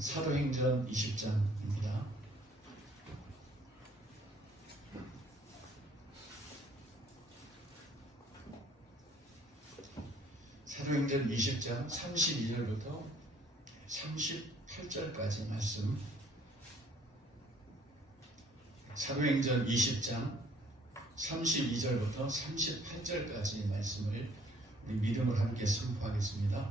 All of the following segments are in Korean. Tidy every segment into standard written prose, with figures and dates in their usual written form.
사도행전 20장입니다. 사도행전 20장 32절부터 38절까지 말씀. 사도행전 20장 32절부터 38절까지 말씀을 우리 믿음을 함께 선포하겠습니다.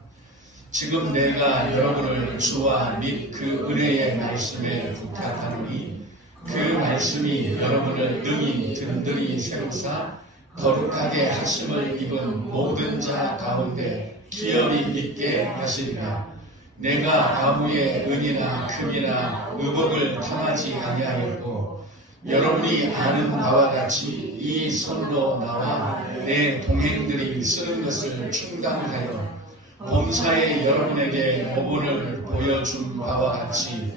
지금 내가 여러분을 주와 및 그 은혜의 말씀에 부탁하노니 그 말씀이 여러분을 능히 든든히 세우사 거룩하게 하심을 입은 모든 자 가운데 기열이 있게 하시리라. 내가 아무의 은이나 금이나 의복을 당하지 아니하였고 여러분이 아는 바와 같이 이 손으로 나와 내 동행들이 쓰는 것을 충당하여 봉사에 여러분에게 모본을 보여준 바와 같이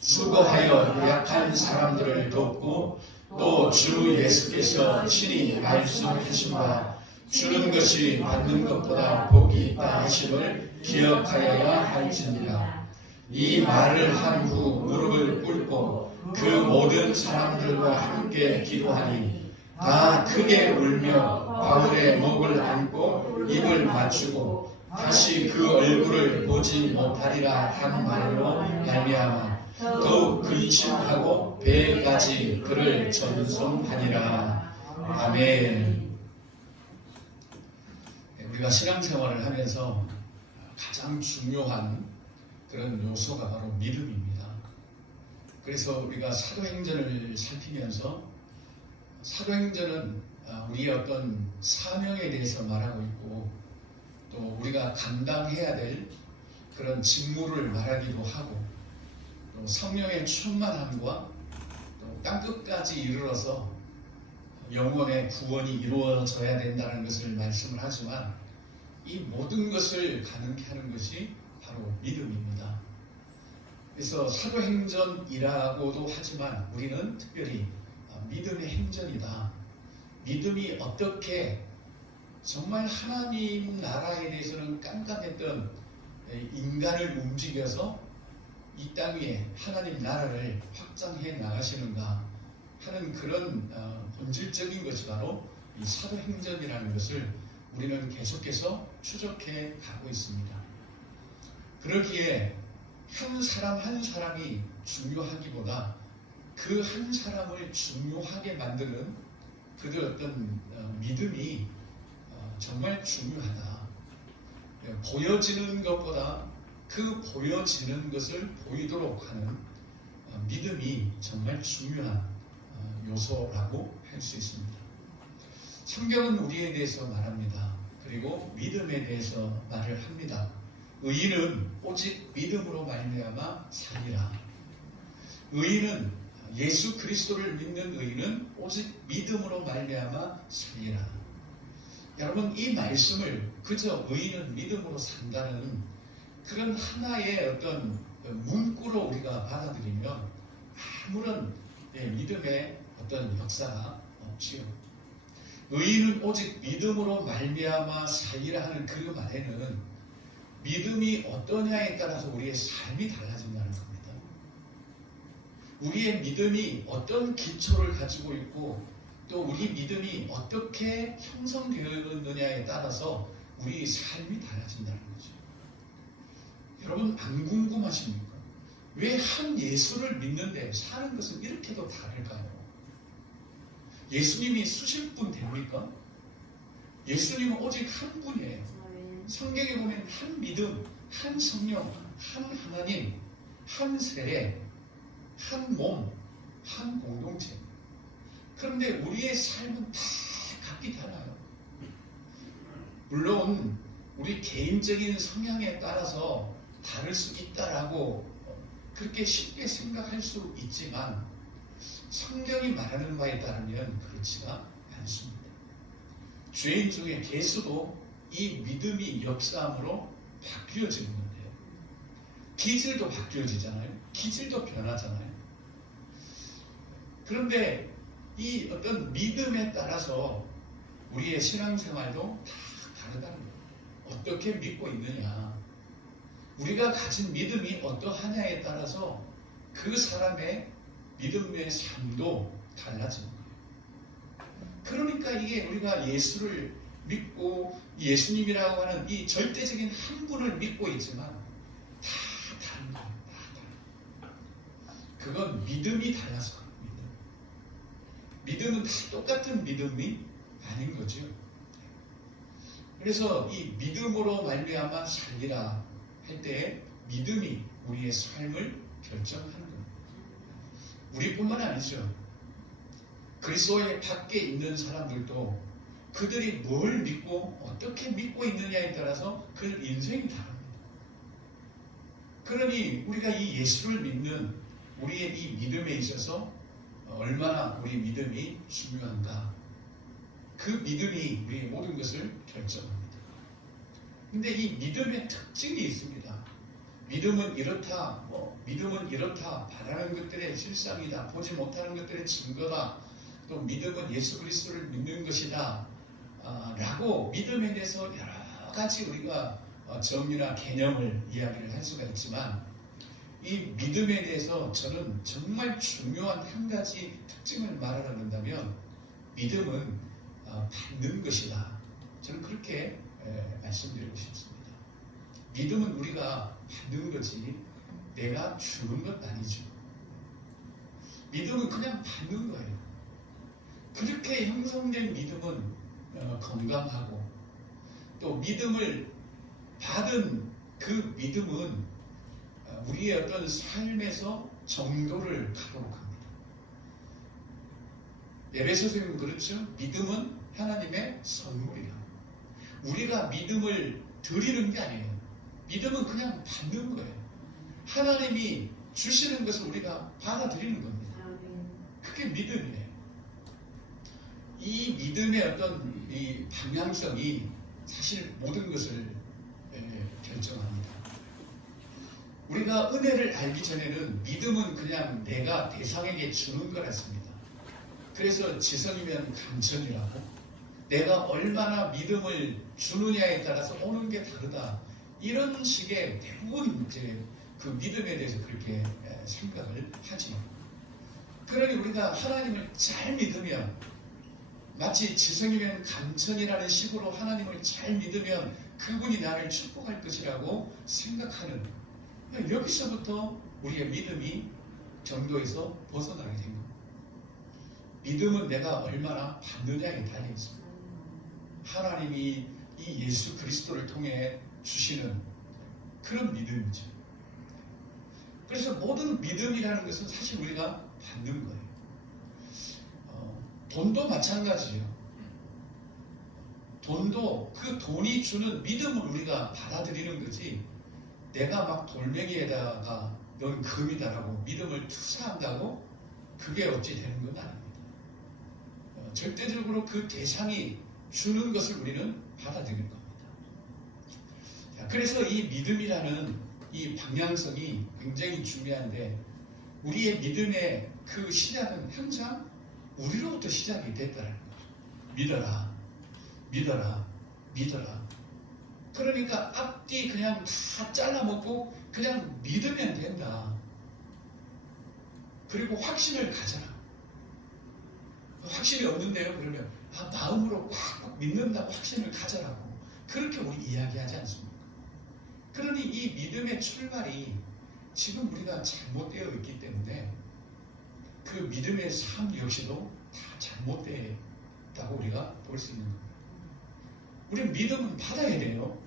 수고하여 약한 사람들을 돕고 또 주 예수께서 친히 말씀하신 바 주는 것이 받는 것보다 복이 있다 하심을 기억하여야 할지니라. 이 말을 한 후 무릎을 꿇고 그 모든 사람들과 함께 기도하니 다 크게 울며 바울의 목을 안고 입을 맞추고 다시 그 얼굴을 보지 못하리라 한 말로 말미암아 더욱 근심하고 배까지 그를 전송하니라. 아멘. 우리가 신앙생활을 하면서 가장 중요한 그런 요소가 바로 믿음입니다. 그래서 우리가 사도행전을 살피면서 사도행전은 우리의 어떤 사명에 대해서 말하고 있고 또 우리가 감당해야 될 그런 직무를 말하기도 하고 또 성령의 충만함과 또 땅끝까지 이르러서 영혼의 구원이 이루어져야 된다는 것을 말씀을 하지만 이 모든 것을 가능케 하는 것이 바로 믿음입니다. 그래서 사도행전이라고도 하지만 우리는 특별히 믿음의 행전이다. 믿음이 어떻게 정말 하나님 나라에 대해서는 깜깜했던 인간을 움직여서 이 땅 위에 하나님 나라를 확장해 나가시는가 하는 그런 본질적인 것이 바로 이 사도행전이라는 것을 우리는 계속해서 추적해 가고 있습니다. 그러기에 한 사람 한 사람이 중요하기보다 그 한 사람을 중요하게 만드는 그들 어떤 믿음이 정말 중요하다. 보여지는 것보다 그 보여지는 것을 보이도록 하는 믿음이 정말 중요한 요소라고 할 수 있습니다. 성경은 우리에 대해서 말합니다. 그리고 믿음에 대해서 말을 합니다. 의인은 오직 믿음으로 말미암아 살리라. 의인은 예수 그리스도를 믿는 의인은 오직 믿음으로 말미암아 살리라. 여러분, 이 말씀을 그저 의인은 믿음으로 산다는 그런 하나의 어떤 문구로 우리가 받아들이면 아무런 믿음의 어떤 역사가 없지요. 의인은 오직 믿음으로 말미암아 살리라 하는 그 말에는 믿음이 어떠냐에 따라서 우리의 삶이 달라진다는 겁니다. 우리의 믿음이 어떤 기초를 가지고 있고 또 우리 믿음이 어떻게 형성되었느냐에 따라서 우리 삶이 달라진다는 거죠. 여러분, 안 궁금하십니까? 왜 한 예수를 믿는데 사는 것은 이렇게도 다를까요? 예수님이 수십 분 됩니까? 예수님은 오직 한 분이에요. 성경에 보면 한 믿음, 한 성령, 한 하나님, 한 세례, 한 몸, 한 공동체. 그런데 우리의 삶은 다 각기 달라요. 물론 우리 개인적인 성향에 따라서 다를 수 있다라고 그렇게 쉽게 생각할 수 있지만 성경이 말하는 바에 따르면 그렇지가 않습니다. 죄인 중에 개수도 이 믿음이 역사함으로 바뀌어지는 건데요. 기질도 바뀌어지잖아요. 기질도 변하잖아요. 그런데 이 어떤 믿음에 따라서 우리의 신앙생활도 다 다르다는 거예요. 어떻게 믿고 있느냐. 우리가 가진 믿음이 어떠하냐에 따라서 그 사람의 믿음의 삶도 달라지는 거예요. 그러니까 이게 우리가 예수를 믿고 예수님이라고 하는 이 절대적인 한 분을 믿고 있지만 다 다른 거예요. 다 달라요. 그건 믿음이 달라서 그런 거예요. 믿음은 다 똑같은 믿음이 아닌 거죠. 그래서 이 믿음으로 말미암아 살리라 할 때 믿음이 우리의 삶을 결정하는 겁니다. 우리뿐만 아니죠. 그리스도의 밖에 있는 사람들도 그들이 뭘 믿고 어떻게 믿고 있느냐에 따라서 그 인생이 다릅니다. 그러니 우리가 이 예수를 믿는 우리의 이 믿음에 있어서 얼마나 우리 믿음이 중요한가, 그 믿음이 우리의 모든 것을 결정합니다. 근데 이 믿음의 특징이 있습니다. 믿음은 이렇다, 믿음은 이렇다, 바라는 것들의 실상이다, 보지 못하는 것들의 증거다, 또 믿음은 예수 그리스도를 믿는 것이다 라고 믿음에 대해서 여러 가지 우리가 정의나 개념을 이야기를 할 수가 있지만, 이 믿음에 대해서 저는 정말 중요한 한 가지 특징을 말하려 한다면 믿음은 받는 것이다. 저는 그렇게 말씀드리고 싶습니다. 믿음은 우리가 받는 거지 내가 주는 것 아니죠. 믿음은 그냥 받는 거예요. 그렇게 형성된 믿음은 건강하고, 또 믿음을 받은 그 믿음은 우리의 어떤 삶에서 정도를 가도록 합니다. 에베소서는 그렇죠. 믿음은 하나님의 선물이다. 우리가 믿음을 드리는 게 아니에요. 믿음은 그냥 받는 거예요. 하나님이 주시는 것을 우리가 받아들이는 겁니다. 그게 믿음이에요. 이 믿음의 어떤 이 방향성이 사실 모든 것을 결정합니다. 우리가 은혜를 알기 전에는 믿음은 그냥 내가 대상에게 주는 거였습니다. 그래서 지성이면 감천이라고, 내가 얼마나 믿음을 주느냐에 따라서 오는 게 다르다, 이런 식의 대부분 이제 그 믿음에 대해서 그렇게 생각을 하죠. 그러니 우리가 하나님을 잘 믿으면, 마치 지성이면 감천이라는 식으로 하나님을 잘 믿으면 그분이 나를 축복할 것이라고 생각하는, 여기서부터 우리의 믿음이 정도에서 벗어나게 된 겁니다. 믿음은 내가 얼마나 받느냐에 달려 있습니다. 하나님이 이 예수 그리스도를 통해 주시는 그런 믿음이죠. 그래서 모든 믿음이라는 것은 사실 우리가 받는 거예요. 돈도 마찬가지예요. 돈도 그 돈이 주는 믿음을 우리가 받아들이는 거지, 내가 막 돌멩이에다가 넌 금이다라고 믿음을 투사한다고 그게 어찌 되는 건 아닙니다. 절대적으로 그 대상이 주는 것을 우리는 받아들일 겁니다. 그래서 이 믿음이라는 이 방향성이 굉장히 중요한데, 우리의 믿음의 그 시작은 항상 우리로부터 시작이 됐다는 거죠. 믿어라, 믿어라, 믿어라. 그러니까 앞뒤 그냥 다 잘라먹고 그냥 믿으면 된다. 그리고 확신을 가져라. 확신이 없는데요? 그러면 마음으로 꽉 믿는다고 확신을 가져라고 그렇게 우리 이야기하지 않습니까? 그러니 이 믿음의 출발이 지금 우리가 잘못되어 있기 때문에 그 믿음의 삶 역시도 다 잘못되었다고 우리가 볼 수 있는 겁니다. 우리는 믿음은 받아야 돼요.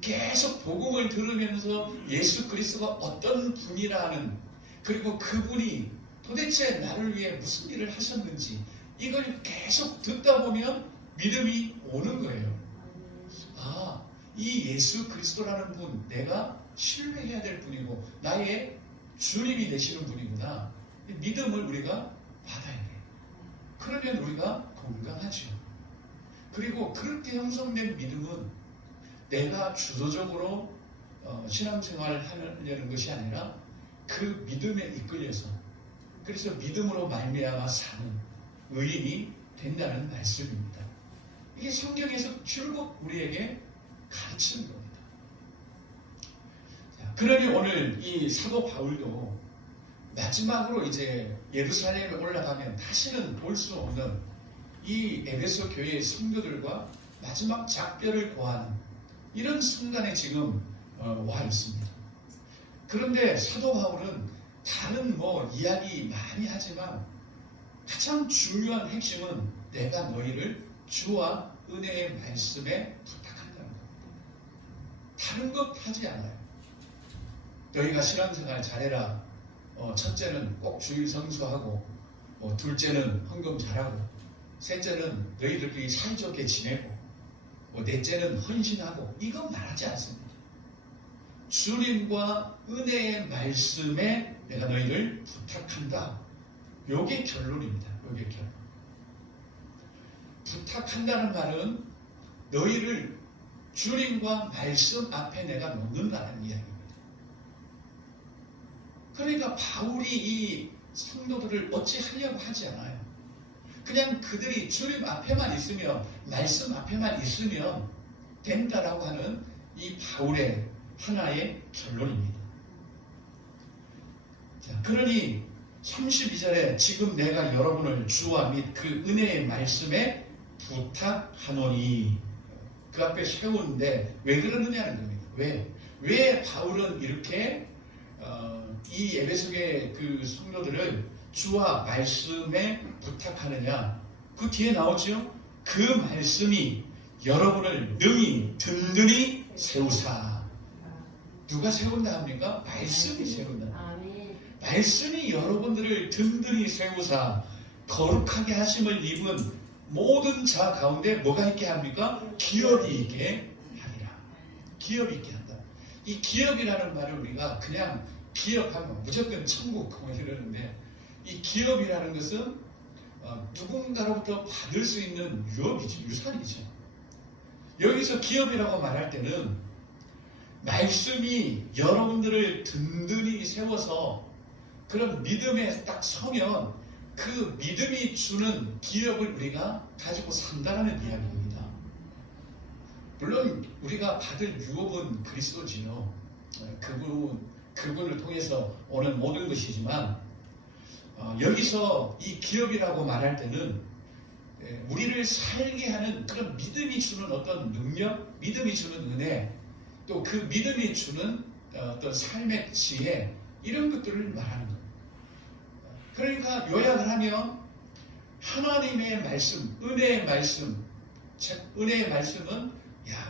계속 복음을 들으면서 예수 그리스도가 어떤 분이라는, 그리고 그분이 도대체 나를 위해 무슨 일을 하셨는지 이걸 계속 듣다 보면 믿음이 오는 거예요. 이 예수 그리스도라는 분, 내가 신뢰해야 될 분이고 나의 주님이 되시는 분이구나. 믿음을 우리가 받아야 돼요. 그러면 우리가 건강하죠. 그리고 그렇게 형성된 믿음은 내가 주도적으로 신앙생활을 하려는 것이 아니라 그 믿음에 이끌려서, 그래서 믿음으로 말미암아 사는 의인이 된다는 말씀입니다. 이게 성경에서 줄곧 우리에게 가르치는 겁니다. 자, 그러니 오늘 이 사도 바울도 마지막으로 이제 예루살렘에 올라가면 다시는 볼 수 없는 이 에베소 교회의 성도들과 마지막 작별을 고하는 이런 순간에 지금 와 있습니다. 그런데 사도 바울은 다른 이야기 많이 하지만 가장 중요한 핵심은 내가 너희를 주와 은혜의 말씀에 부탁한다는 겁니다. 다른 것 하지 않아요. 너희가 신앙생활 잘해라. 첫째는 꼭 주일 성수하고, 둘째는 헌금 잘하고, 셋째는 너희들끼리 사이좋게 지내고, 넷째는 헌신하고, 이건 말하지 않습니다. 주님과 은혜의 말씀에 내가 너희를 부탁한다. 요게 결론입니다. 요게 결론. 부탁한다는 말은 너희를 주님과 말씀 앞에 내가 놓는다는 이야기입니다. 그러니까 바울이 이 성도들을 어찌하려고 하지 않아요. 그냥 그들이 주님 앞에만 있으면, 말씀 앞에만 있으면 된다라고 하는 이 바울의 하나의 결론입니다. 자, 그러니 32절에 지금 내가 여러분을 주와 및 그 은혜의 말씀에 부탁하노니, 그 앞에 세우는데 왜 그러느냐는 겁니다. 왜 바울은 이렇게 이 에베소의 그 성도들을 주와 말씀에 부탁하느냐? 그 뒤에 나오죠. 그 말씀이 여러분을 능히 든든히 세우사. 누가 세운다 합니까? 말씀이 세운다. 말씀이 여러분들을 든든히 세우사 거룩하게 하심을 입은 모든 자 가운데 뭐가 있게 합니까? 기업이 있게 하리라. 기업이 있게 한다. 이 기업이라는 말을 우리가 그냥 기업하면 무조건 천국 이러는데, 이 기업이라는 것은 누군가로부터 받을 수 있는 유업이죠. 유산이죠. 여기서 기업이라고 말할 때는 말씀이 여러분들을 든든히 세워서 그런 믿음에 딱 서면 그 믿음이 주는 기업을 우리가 가지고 산다는 이야기입니다. 물론 우리가 받을 유업은 그리스도지요. 그분을 통해서 오는 모든 것이지만, 여기서 이 기업이라고 말할 때는 우리를 살게 하는 그런 믿음이 주는 어떤 능력, 믿음이 주는 은혜, 또 그 믿음이 주는 어떤 삶의 지혜, 이런 것들을 말하는 겁니다. 그러니까 요약을 하면 하나님의 말씀, 은혜의 말씀, 은혜의 말씀은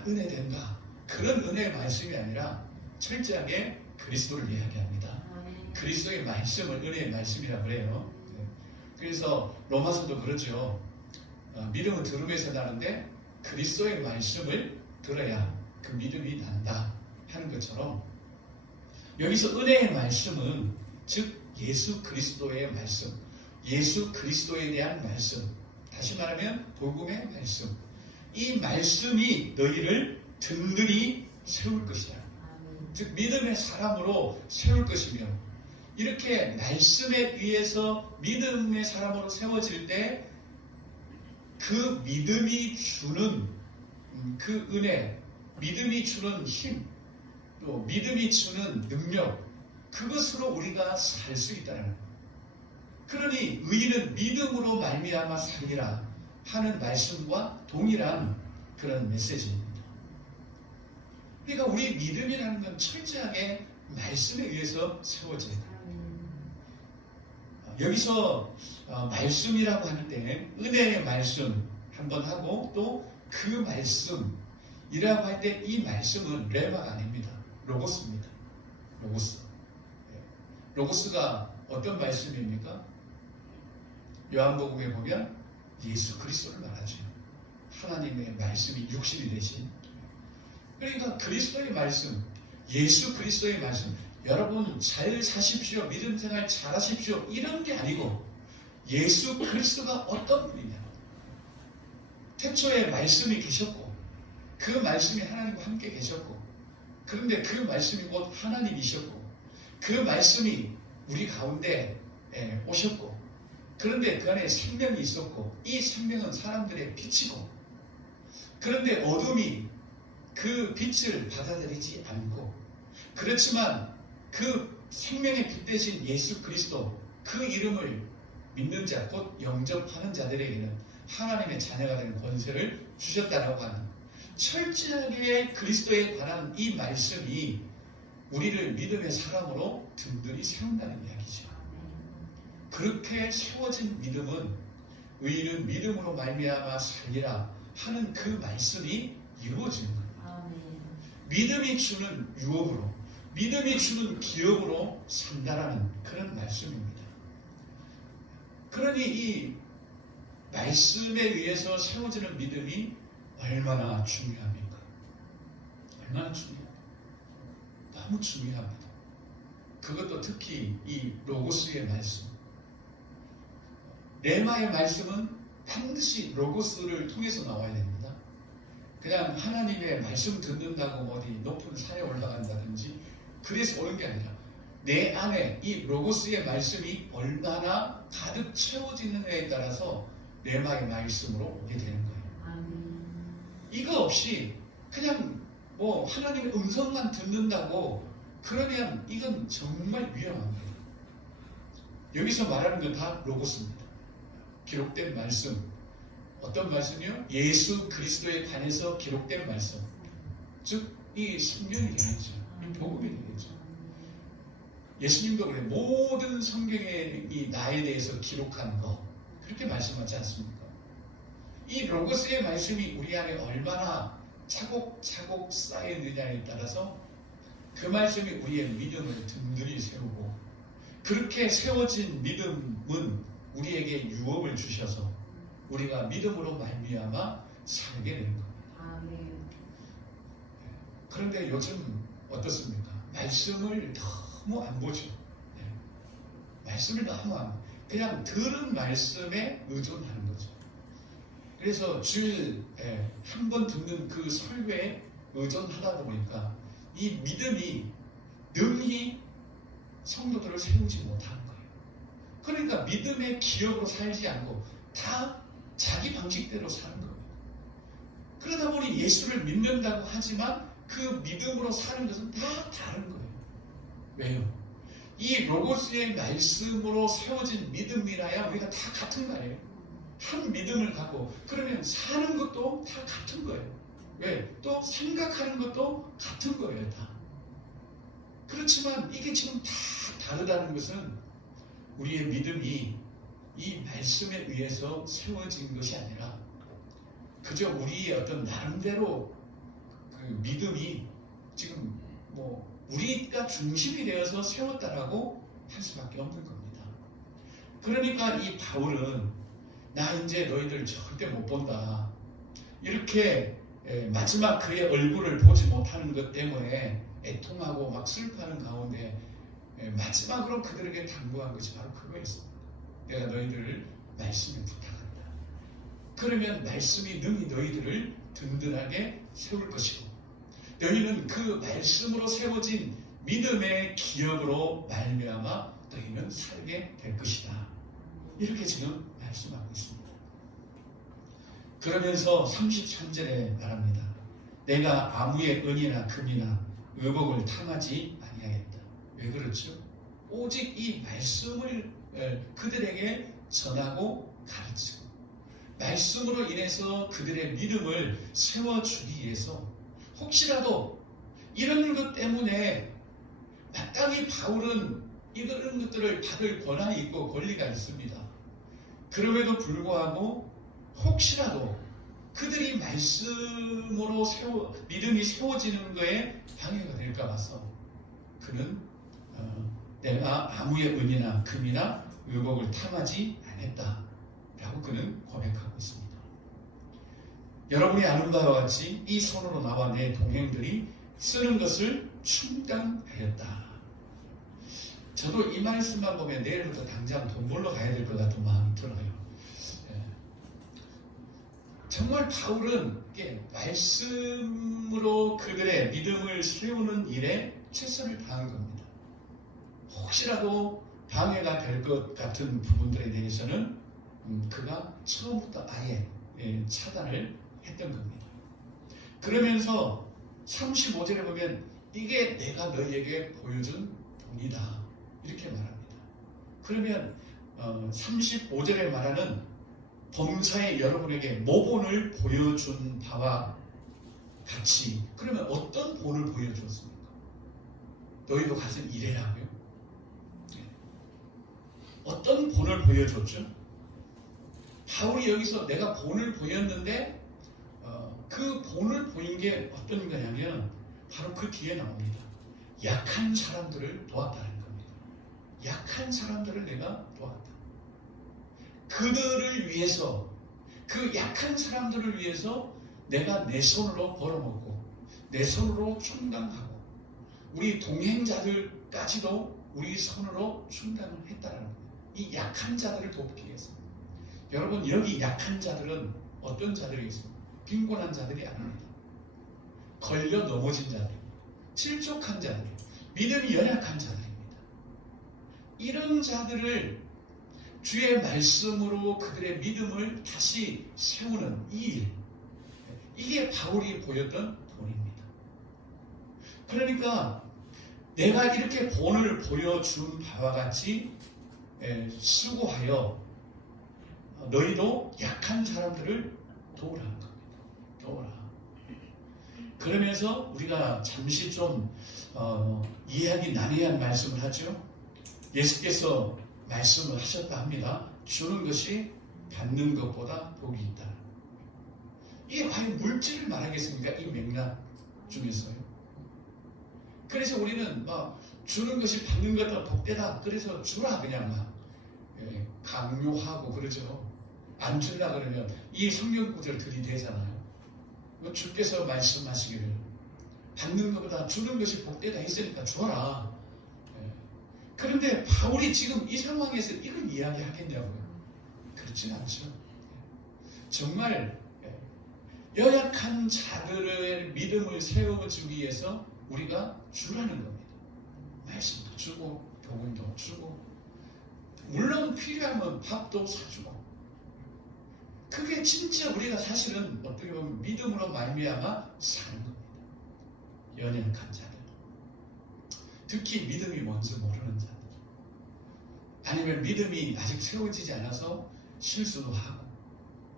은혜 된다, 그런 은혜의 말씀이 아니라 철저하게 그리스도를 이야기합니다. 그리스도의 말씀을 은혜의 말씀이라고 그래요. 그래서 로마서도 그렇죠. 믿음은 들음에서 나는데 그리스도의 말씀을 들어야 그 믿음이 난다 하는 것처럼, 여기서 은혜의 말씀은 즉 예수 그리스도의 말씀, 예수 그리스도에 대한 말씀, 다시 말하면 복음의 말씀, 이 말씀이 너희를 든든히 세울 것이다. 즉 믿음의 사람으로 세울 것이며, 이렇게 말씀에 의해서 믿음의 사람으로 세워질 때 그 믿음이 주는 그 은혜, 믿음이 주는 힘, 또 믿음이 주는 능력, 그것으로 우리가 살 수 있다는 거예요. 그러니 의인은 믿음으로 말미암아 살리라 하는 말씀과 동일한 그런 메시지입니다. 그러니까 우리 믿음이라는 건 철저하게 말씀에 의해서 세워져야 돼요. 여기서 말씀이라고 할 때 은혜의 말씀 한번 하고, 또 그 말씀이라고 할 때 이 말씀은 레마가 아닙니다. 로고스입니다. 로고스. 로고스가 어떤 말씀입니까? 요한복음에 보면 예수 그리스도를 말하죠. 하나님의 말씀이 육신이 되신. 그러니까 그리스도의 말씀, 예수 그리스도의 말씀, 여러분 잘 사십시오, 믿음 생활 잘 하십시오, 이런 게 아니고 예수 그리스도가 어떤 분이냐. 태초에 말씀이 계셨고 그 말씀이 하나님과 함께 계셨고, 그런데 그 말씀이 곧 하나님이셨고, 그 말씀이 우리 가운데 오셨고, 그런데 그 안에 생명이 있었고, 이 생명은 사람들의 빛이고, 그런데 어둠이 그 빛을 받아들이지 않고 그렇지만 그 생명의 빛 대신 예수 그리스도 그 이름을 믿는 자, 곧 영접하는 자들에게는 하나님의 자녀가 되는 권세를 주셨다라고 하는 철저하게 그리스도에 관한 이 말씀이 우리를 믿음의 사람으로 든든히 세운다는 이야기죠. 그렇게 세워진 믿음은 의인은 믿음으로 말미암아 살리라 하는 그 말씀이 이루어지는 거예요. 믿음이 주는 유업으로, 믿음이 주는 기업으로 산다라는 그런 말씀입니다. 그러니 이 말씀에 의해서 세워지는 믿음이 얼마나 중요합니까? 얼마나 중요합니까? 너무 중요합니다. 그것도 특히 이 로고스의 말씀, 레마의 말씀은 반드시 로고스를 통해서 나와야 됩니다. 그냥 하나님의 말씀 듣는다고 어디 높은 산에 올라간다든지 그래서 오는 게 아니라 내 안에 이 로고스의 말씀이 얼마나 가득 채워지느냐에 따라서 레마의 말씀으로 오게 되는 거예요. 이거 없이 그냥 뭐 하나님의 음성만 듣는다고 그러면 이건 정말 위험합니다. 여기서 말하는 건 다 로고스입니다. 기록된 말씀. 어떤 말씀이요? 예수 그리스도에 관해서 기록된 말씀. 즉, 이 성경이 되겠죠. 이 복음이 되겠죠. 예수님도 그래. 모든 성경에 이 나에 대해서 기록한 거. 그렇게 말씀하지 않습니까? 이 로고스의 말씀이 우리 안에 얼마나 차곡차곡 쌓여있느냐에 따라서 그 말씀이 우리의 믿음을 든든히 세우고 그렇게 세워진 믿음은 우리에게 유업을 주셔서 우리가 믿음으로 말미암아 살게 되는 겁니다. 그런데 요즘 어떻습니까? 말씀을 너무 안 보죠. 말씀을 너무 안 보죠. 그냥 들은 말씀에 의존하는 거죠. 그래서 주일 한 번 듣는 그 설교에 의존하다 보니까 이 믿음이 능히 성도들을 세우지 못하는 거예요. 그러니까 믿음의 기업으로 살지 않고 다 자기 방식대로 사는 거예요. 그러다 보니 예수를 믿는다고 하지만 그 믿음으로 사는 것은 다 다른 거예요. 왜요? 이 로고스의 말씀으로 세워진 믿음이라야 우리가 다 같은 거예요. 한 믿음을 갖고 그러면 사는 것도 다 같은 거예요. 왜? 또 생각하는 것도 같은 거예요. 다. 그렇지만 이게 지금 다 다르다는 것은 우리의 믿음이 이 말씀에 의해서 세워진 것이 아니라 그저 우리의 어떤 나름대로 그 믿음이 지금 뭐 우리가 중심이 되어서 세웠다라고 할 수밖에 없는 겁니다. 그러니까 이 바울은 나 이제 너희들 절대 못 본다. 이렇게 마지막 그의 얼굴을 보지 못하는 것 때문에 애통하고 막 슬퍼하는 가운데 마지막으로 그들에게 당부한 것이 바로 그거였습니다. 내가 너희들을 말씀에 부탁한다. 그러면 말씀이 능히 너희들을 든든하게 세울 것이고 너희는 그 말씀으로 세워진 믿음의 기업으로 말미암아 너희는 살게 될 것이다. 이렇게 지금 말씀하고 있습니다. 그러면서 33절에 말합니다. 내가 아무의 은이나 금이나 의복을 탐하지 아니하겠다. 왜 그렇죠? 오직 이 말씀을 그들에게 전하고 가르치고 말씀으로 인해서 그들의 믿음을 세워주기 위해서 혹시라도 이런 것 때문에 마땅히 바울은 이런 것들을 받을 권한이 있고 권리가 있습니다. 그럼에도 불구하고 혹시라도 그들이 말씀으로 믿음이 세워지는 거에 방해가 될까 봐서 그는 내가 아무의 은이나 금이나 의복을 탐하지 않았다 라고 그는 고백하고 있습니다. 여러분이 아는 바와 같이 이 손으로 나와 내 동행들이 쓰는 것을 충당하였다. 저도 이 말씀만 보면 내일부터 당장 돈 벌러 가야 될 것 같은 마음이 들어요. 정말 바울은 말씀으로 그들의 믿음을 세우는 일에 최선을 다한 겁니다. 혹시라도 방해가 될 것 같은 부분들에 대해서는 그가 처음부터 아예 차단을 했던 겁니다. 그러면서 35절에 보면 이게 내가 너희에게 보여준 본이다. 이렇게 말합니다. 그러면 35절에 말하는 범사에 여러분에게 모본을 보여준 바와 같이, 그러면 어떤 본을 보여줬습니까? 너희도 가서 일해라고요? 어떤 본을 보여줬죠? 바울이 여기서 내가 본을 보였는데 그 본을 보인 게 어떤 거냐면 바로 그 뒤에 나옵니다. 약한 사람들을 도왔다는 겁니다. 약한 사람들을 내가 도왔다. 그들을 위해서, 그 약한 사람들을 위해서 내가 내 손으로 벌어먹고 내 손으로 충당하고 우리 동행자들까지도 우리 손으로 충당을 했다는 겁니다. 이 약한 자들을 돕기 위해서. 여러분, 여기 약한 자들은 어떤 자들이 있습니까? 빈곤한 자들이 아닙니다. 걸려 넘어진 자들, 실족한 자들, 믿음이 연약한 자들입니다. 이런 자들을 주의 말씀으로 그들의 믿음을 다시 세우는 이 일, 이게 바울이 보였던 본입니다. 그러니까 내가 이렇게 본을 보여준 바와 같이 수고하여 너희도 약한 사람들을 도우라는 겁니다. 도우라. 그러면서 우리가 잠시 좀 이해하기 난해한 말씀을 하죠. 예수께서 말씀을 하셨다 합니다. 주는 것이 받는 것보다 복이 있다. 이게 과연 물질을 말하겠습니까? 이 맥락 중에서요. 그래서 우리는 주는 것이 받는 것보다 복되다. 그래서 주라 그냥 막 강요하고 그러죠. 안 주려 그러면 이 성경 구절 들이대잖아요. 주께서 말씀하시기를 받는 것보다 주는 것이 복되다 했으니까 줘라. 그런데 바울이 지금 이 상황에서 이걸 이야기하겠냐고요? 그렇진 않죠. 정말 연약한 자들의 믿음을 세워주기 위해서 우리가 주라는 겁니다. 말씀도 주고 복음도 주고 물론 필요하면 밥도 사주고. 그게 진짜 우리가 사실은 어떻게 보면 믿음으로 말미암아 사는 겁니다. 연약한 자들, 특히 믿음이 뭔지 모르는 자들, 아니면 믿음이 아직 세워지지 않아서 실수도 하고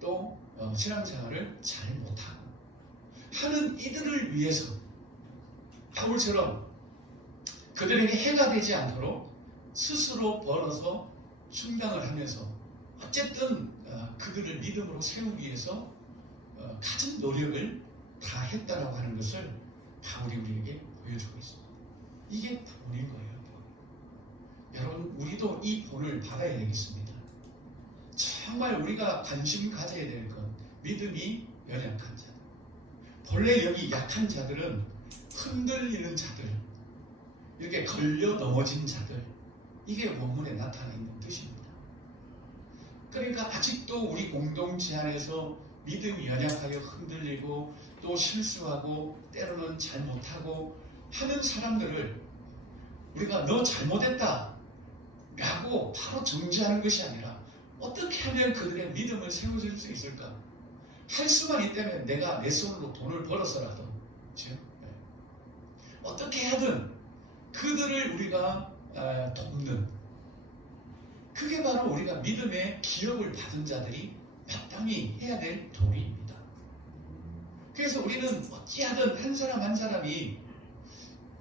또 신앙생활을 잘 못하고 하는 이들을 위해서 바울처럼 그들에게 해가 되지 않도록 스스로 벌어서 충당을 하면서 어쨌든 그들을 믿음으로 세우기 위해서 가진 노력을 다 했다라고 하는 것을 바울이 우리에게 보여주고 있습니다. 이게 본인 거예요. 여러분, 우리도 이 본을 받아야 되겠습니다. 정말 우리가 관심 가져야 될 건 믿음이 연약한 자들. 본래 여기 약한 자들은 흔들리는 자들, 이렇게 걸려 넘어진 자들, 이게 원문에 나타나 있는 뜻입니다. 그러니까 아직도 우리 공동체 안에서 믿음이 연약하게 흔들리고 또 실수하고 때로는 잘못하고 하는 사람들을 우리가 너 잘못했다 라고 바로 정지하는 것이 아니라 어떻게 하면 그들의 믿음을 세워줄 수 있을까? 할 수만 있다면 내가 내 손으로 돈을 벌어서라도 그렇죠? 어떻게 하든 그들을 우리가 돕는, 그게 바로 우리가 믿음의 기업을 받은 자들이 마땅히 해야 될 도리입니다. 그래서 우리는 어찌하든 한 사람 한 사람이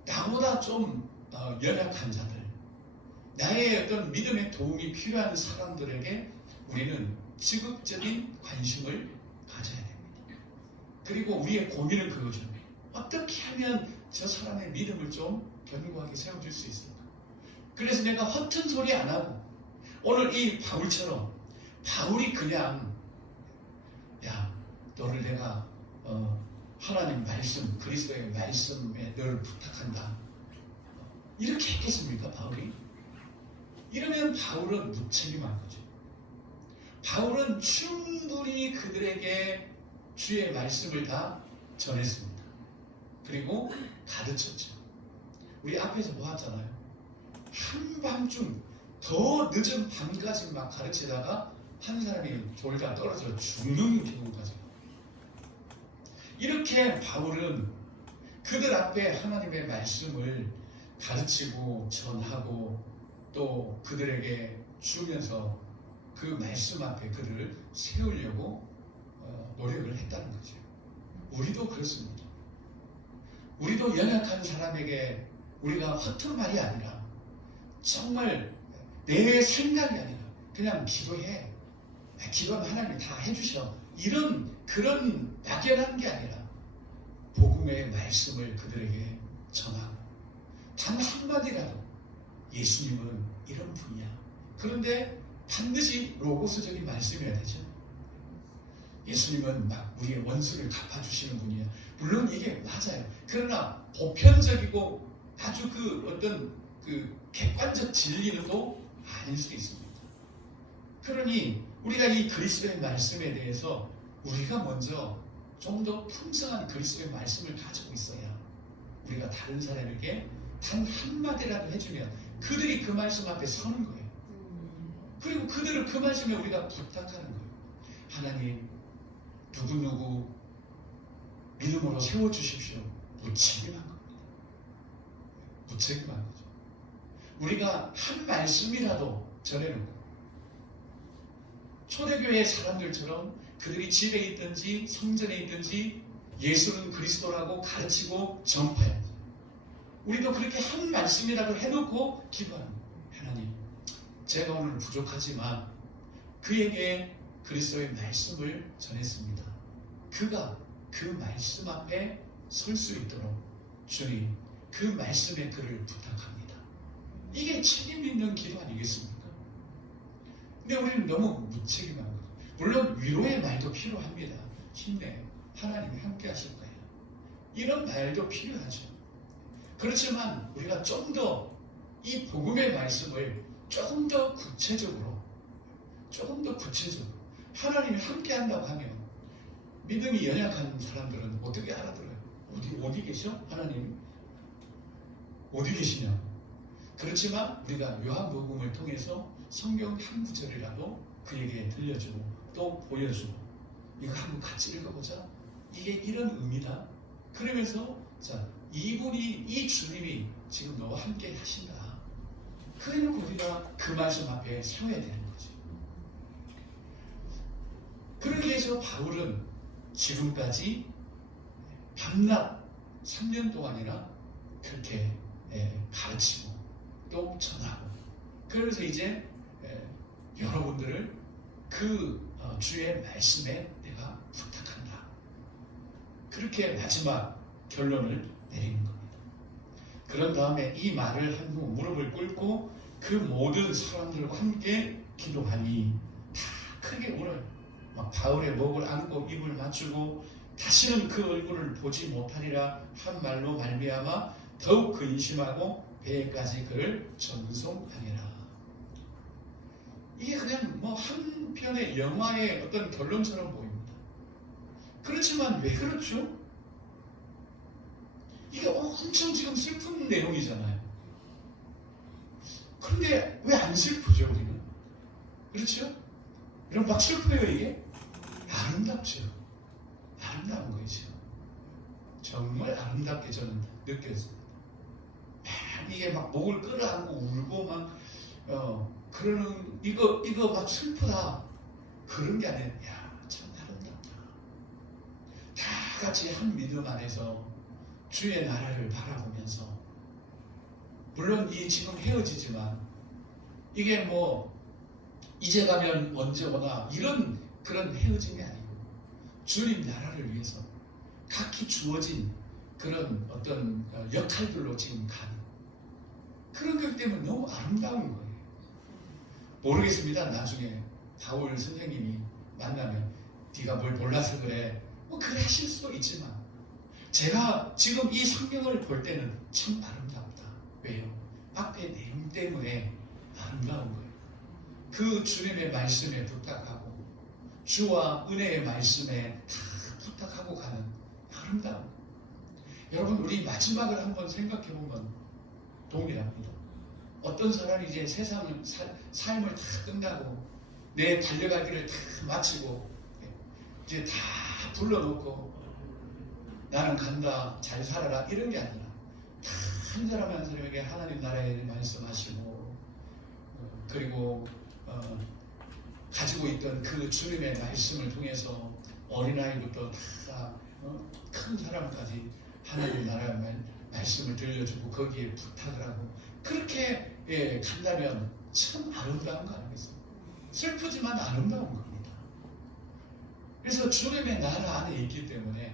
나보다 좀 연약한 자들, 나의 어떤 믿음의 도움이 필요한 사람들에게 우리는 지극적인 관심을 가져야 됩니다. 그리고 우리의 고민은 그거죠. 어떻게 하면 저 사람의 믿음을 좀 견고하게 세워줄 수 있을까? 그래서 내가 허튼 소리 안 하고 오늘 이 바울처럼 바울이 그냥 너를 내가 하나님 말씀, 그리스도의 말씀에 너를 부탁한다. 이렇게 했겠습니까, 바울이? 이러면 바울은 무책임한 거죠. 바울은 충분히 그들에게 주의 말씀을 다 전했습니다. 그리고 가르쳤죠. 우리 앞에서 보았잖아요. 한밤중 더 늦은 밤까지 막 가르치다가 한 사람이 졸다 떨어져 죽는 경우까지. 이렇게 바울은 그들 앞에 하나님의 말씀을 가르치고 전하고 또 그들에게 주면서 그 말씀 앞에 그들을 세우려고 노력을 했다는 거죠. 우리도 그렇습니다. 우리도 연약한 사람에게 우리가 허튼 말이 아니라 정말 내 생각이 아니라 그냥 기도해. 기도하면 하나님이 다 해주셔. 이런 그런 막연한 게 아니라 복음의 말씀을 그들에게 전하고 단 한마디라도 예수님은 이런 분이야. 그런데 반드시 로고스적인 말씀이어야 되죠. 예수님은 막 우리의 원수를 갚아주시는 분이야. 물론 이게 맞아요. 그러나 보편적이고 아주 그 어떤 그 객관적 진리는 또 아닐 수 있습니다. 그러니 우리가 이 그리스도의 말씀에 대해서 우리가 먼저 좀 더 풍성한 그리스도의 말씀을 가지고 있어야 우리가 다른 사람에게 단 한마디라도 해주면 그들이 그 말씀 앞에 서는 거예요. 그리고 그들을 그 말씀에 우리가 부탁하는 거예요. 하나님 누구누구 믿음으로 세워주십시오. 무책임한 겁니다. 무책임한 거죠. 우리가 한 말씀이라도 전해놓고 초대교회 사람들처럼 그들이 집에 있든지 성전에 있든지 예수는 그리스도라고 가르치고 전파해야죠. 우리도 그렇게 한 말씀이라도 해놓고 기도합니다. 하나님, 제가 오늘 부족하지만 그에게 그리스도의 말씀을 전했습니다. 그가 그 말씀 앞에 설 수 있도록 주님, 그 말씀의 글을 부탁합니다. 이게 책임 있는 기도 아니겠습니까? 근데 우리는 너무 무책임한 거죠. 물론 위로의 말도 필요합니다. 힘내, 하나님이 함께 하실 거예요. 이런 말도 필요하죠. 그렇지만 우리가 좀 더 이 복음의 말씀을 조금 더 구체적으로 하나님이 함께 한다고 하면 믿음이 연약한 사람들은 어떻게 알아들어요? 어디 계셔? 하나님 어디 계시냐? 그렇지만 우리가 요한복음을 통해서 성경 한 구절이라도 그에게 들려주고 또 보여주고 이거 한번 같이 읽어보자. 이게 이런 의미다. 그러면서 자, 이 주님이 지금 너와 함께 하신다. 그러면 우리가 그 말씀 앞에 세워야 되는 거죠. 그러기 위해서 바울은 지금까지 밤낮 3년 동안이나 그렇게 가르치고 또 전하고 그러면서 이제 여러분들을 그 주의 말씀에 내가 부탁한다. 그렇게 마지막 결론을 내리는 겁니다. 그런 다음에 이 말을 한 후 무릎을 꿇고 그 모든 사람들과 함께 기도하니 다 크게 울어요. 막 바울의 목을 안고 입을 맞추고 다시는 그 얼굴을 보지 못하리라 한 말로 말미암아 더욱 근심하고 배에까지 그를 전송하니라. 이게 그냥 뭐 한편의 영화의 어떤 결론처럼 보입니다. 그렇지만 왜 그렇죠? 이게 엄청 지금 슬픈 내용이잖아요. 그런데 왜 안 슬프죠, 우리는? 그렇죠? 여러분 막 슬퍼요, 이게? 아름답죠. 아름다운 거죠. 정말 아름답게 저는 느꼈습니다. 이게 막 목을 끌어안고 울고 막 그러는 이거 막 슬프다 그런 게 아니라 참 아름답다. 다 같이 한 믿음 안에서 주의 나라를 바라보면서 물론 이 지금 헤어지지만 이게 뭐 이제 가면 언제 오나 이런 그런 헤어짐이 아니고 주님 나라를 위해서 각기 주어진 그런 어떤 역할들로 지금 가는 그런 것 때문에 너무 아름다운 거예요. 모르겠습니다. 나중에 바울 선생님이 만나면 네가 뭘 몰라서 그래. 뭐 그래 하실 수도 있지만 제가 지금 이 성경을 볼 때는 참 아름답다. 왜요? 앞에 내용 때문에 아름다운 거예요. 그 주님의 말씀에 부탁하고 주와 은혜의 말씀에 다 부탁하고 가는 아름다움. 여러분 우리 마지막을 한번 생각해보면 동일합니다. 어떤 사람이 이제 세상을 삶을 다 끝나고 내 달려갈 길을 다 마치고 이제 다 불러놓고 나는 간다 잘 살아라 이런 게 아니라 한 사람 한 사람에게 하나님 나라의 말씀하시고 그리고 가지고 있던 그 주님의 말씀을 통해서 어린아이부터 다 큰 사람까지 하나님 나라의 말씀을 들려주고 거기에 부탁을 하고 그렇게 간다면 참 아름다운 거 아니겠어요? 슬프지만 아름다운 겁니다. 그래서 주님의 나라 안에 있기 때문에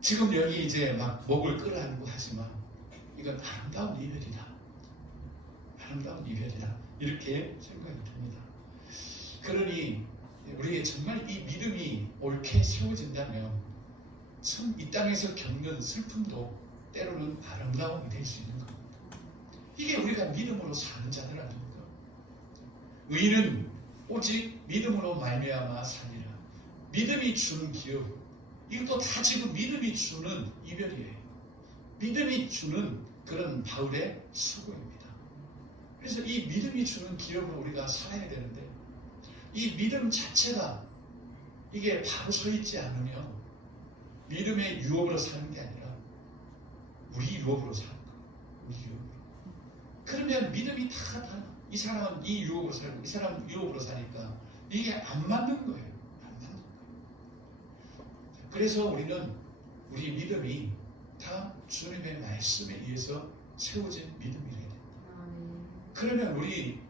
지금 여기 이제 막 목을 끌어안고 하지만 이건 아름다운 이별이다. 아름다운 이별이다. 이렇게 생각이 듭니다. 그러니 우리의 정말 이 믿음이 옳게 세워진다면 참 이 땅에서 겪는 슬픔도 때로는 아름다움이 될 수 있는 겁니다. 이게 우리가 믿음으로 사는 자들 아닙니까? 의인은 오직 믿음으로 말미암아 살리라. 믿음이 주는 기업, 이것도 다 지금 믿음이 주는 이별이에요. 믿음이 주는 그런 바울의 수고입니다. 그래서 이 믿음이 주는 기업으로 우리가 살아야 되는데 이 믿음 자체가 이게 바로 서 있지 않으면 믿음의 유업으로 사는 게 아니라 우리 유업으로 사는 거예요. 우리 유업으로. 그러면 믿음이 다 이 사람은 이 유업으로 살고 이 사람은 유업으로 사니까 이게 안 맞는 거예요. 안 맞는 거예요. 그래서 우리는 우리 믿음이 다 주님의 말씀에 의해서 세워진 믿음이래야 됩니다. 그러면 우리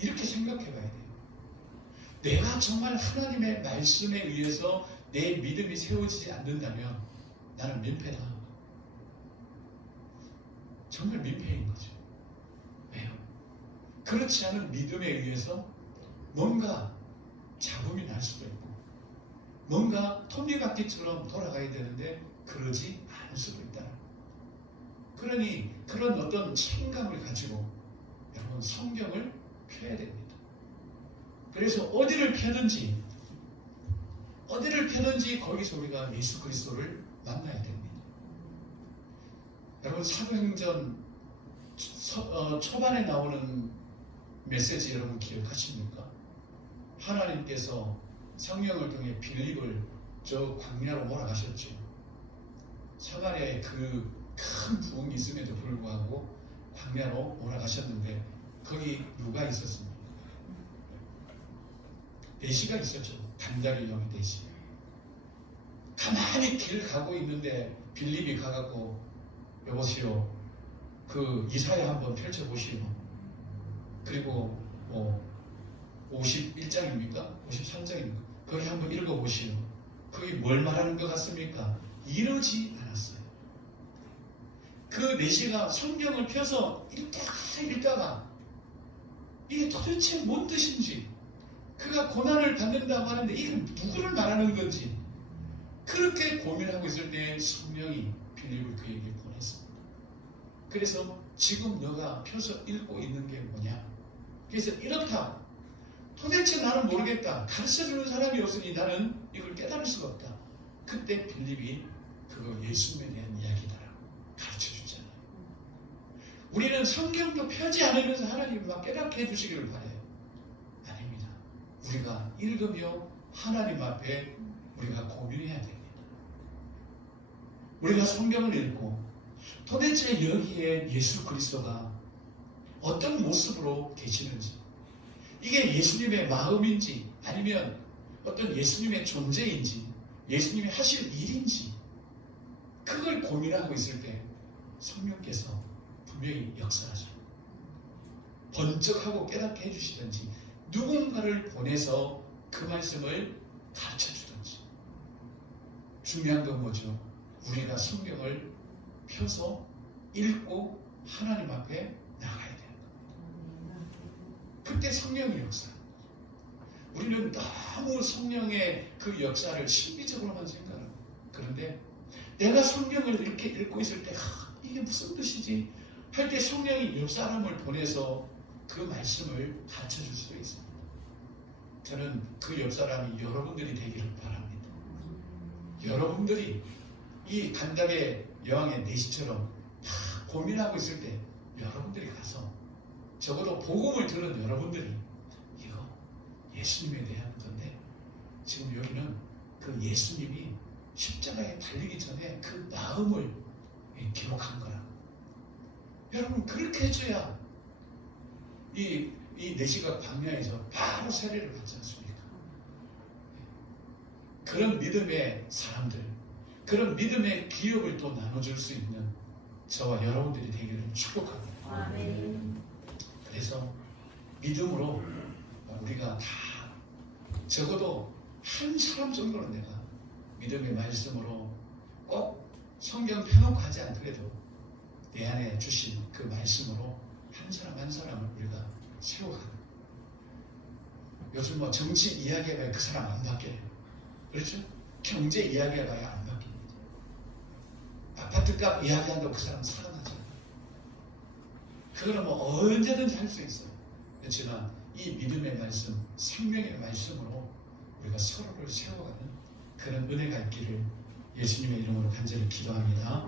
이렇게 생각해 봐야 돼요. 내가 정말 하나님의 말씀에 의해서 내 믿음이 세워지지 않는다면 나는 민폐다. 정말 민폐인 거죠. 왜요? 그렇지 않은 믿음에 의해서 뭔가 잡음이 날 수도 있고 뭔가 톱니바퀴처럼 돌아가야 되는데 그러지 않을 수도 있다. 그러니 그런 어떤 책임감을 가지고 여러분 성경을 펴야 됩니다. 그래서 어디를 펴든지 거기서 우리가 예수 그리스도를 만나야 됩니다. 여러분 사도행전 초반에 나오는 메시지 여러분 기억하십니까? 하나님께서 성령을 통해 빌립을 저 광야로 몰아가셨죠. 사마리아에 그 큰 부흥이 있음에도 불구하고 광야로 몰아가셨는데 거기 누가 있었습니까? 내시가 있었죠. 단다리 영의 내시. 가만히 길 가고 있는데 빌립이 가갖고 여보시오 그 이사야 한번 펼쳐보시오. 그리고 51장입니까? 53장입니까? 거기 한번 읽어보시오. 거기 뭘 말하는 것 같습니까? 이러지 않았어요. 그 내시가 성경을 펴서 읽다가 이게 도대체 뭔 뜻인지 그가 고난을 받는다고 하는데 이건 누구를 말하는 건지 그렇게 고민하고 있을 때 성령이 빌립을 그에게 보냈습니다. 그래서 지금 너가 펴서 읽고 있는 게 뭐냐? 그래서 이렇다. 도대체 나는 모르겠다. 가르쳐주는 사람이 없으니 나는 이걸 깨달을 수가 없다. 그때 빌립이 그거 예수님에 대한 이야기다라고 가르쳐주잖아요. 우리는 성경도 펴지 않으면서 하나님이 막 깨닫게 해주시기를 바라요. 아닙니다. 우리가 읽으며 하나님 앞에 우리가 고민해야 됩니다. 우리가 성경을 읽고 도대체 여기에 예수 그리스도가 어떤 모습으로 계시는지 이게 예수님의 마음인지 아니면 어떤 예수님의 존재인지 예수님이 하실 일인지 그걸 고민하고 있을 때 성령께서 분명히 역사하죠. 번쩍하고 깨닫게 해주시든지 누군가를 보내서 그 말씀을 가르쳐주든지 중요한 건 뭐죠? 우리가 성경을 펴서 읽고 하나님 앞에 나가야 되는 겁니다. 그때 성령의 역사. 우리는 너무 성령의 그 역사를 신비적으로만 생각합니다. 그런데 내가 성경을 이렇게 읽고 있을 때 이게 무슨 뜻이지? 할 때 성령이 옆 사람을 보내서 그 말씀을 가르쳐줄 수도 있습니다. 저는 그 옆 사람이 여러분들이 되기를 바랍니다. 여러분들이 이 간담의 여왕의 내시처럼 다 고민하고 있을 때 여러분들이 가서 적어도 복음을 들은 여러분들이 이거 예수님에 대한 건데 지금 여기는 그 예수님이 십자가에 달리기 전에 그 마음을 기록한 거라. 여러분 그렇게 해줘야 이 내시가 광야에서 바로 세례를 받지 않습니까? 그런 믿음의 사람들, 그런 믿음의 기업을 또 나눠줄 수 있는 저와 여러분들이 되기를 축복합니다. 아멘. 그래서 믿음으로 우리가 다 적어도 한 사람 정도는 내가 믿음의 말씀으로 꼭 성경 펴놓고 하지 않더라도 내 안에 주신 그 말씀으로 한 사람 한 사람을 우리가 세워가는. 요즘 뭐 정치 이야기해봐야 그 사람 안 바뀌어요. 그렇죠? 경제 이야기해봐야 안 바뀝니다. 아파트값 이야기한다고 그 사람 살아나죠. 그거는 뭐 언제든지 할 수 있어요. 그렇지만 이 믿음의 말씀, 생명의 말씀으로 우리가 서로를 세워가는 그런 은혜가 있기를 예수님의 이름으로 간절히 기도합니다.